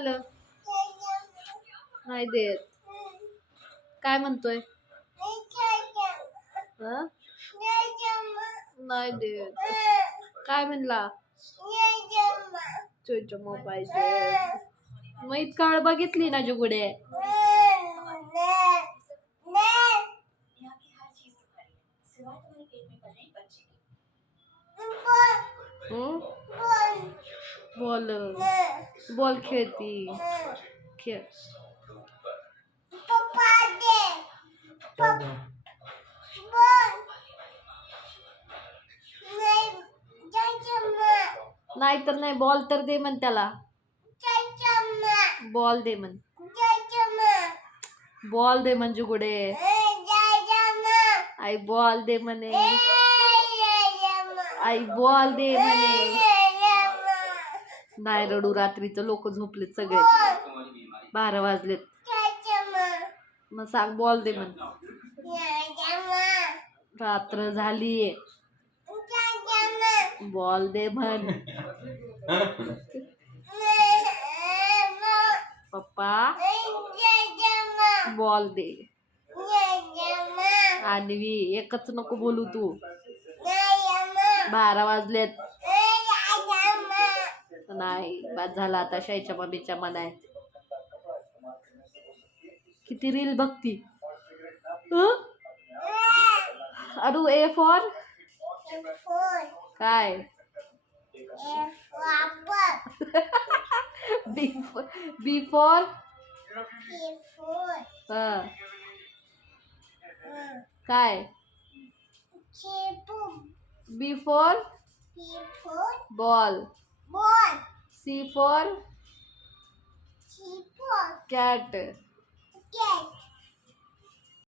झालं? नाही देत. काय म्हणतोय? हं? नाही देत. काय म्हणला? चोचो पाहिजे. मग इतका वेळ बघितली ना जुगुडे. बॉल बॉल खेळती. खेळ. नाही तर नाही, बॉल तर दे म्हण त्याला. बॉल दे म्हण. बॉल दे म्हण जुगुडे. आई बॉल दे म्हणे. आई बॉल दे म्हणे. नाही रडू, रात्रीचं लोक झोपलेत सगळे. 12 वाजलेत. मग सांग बॉल दे म्हण. रात्र झालीये. बॉल दे म्हण. पप्पा बॉल दे. आणवी एकच नको बोलू तू. 12 वाजलेत. नाही बाद झाला आता. शाईच्या मम्मीच्या मनाय. किती रील बघती. अरू ए फॉर काय? बी फॉर काय? B for ball. C for cat.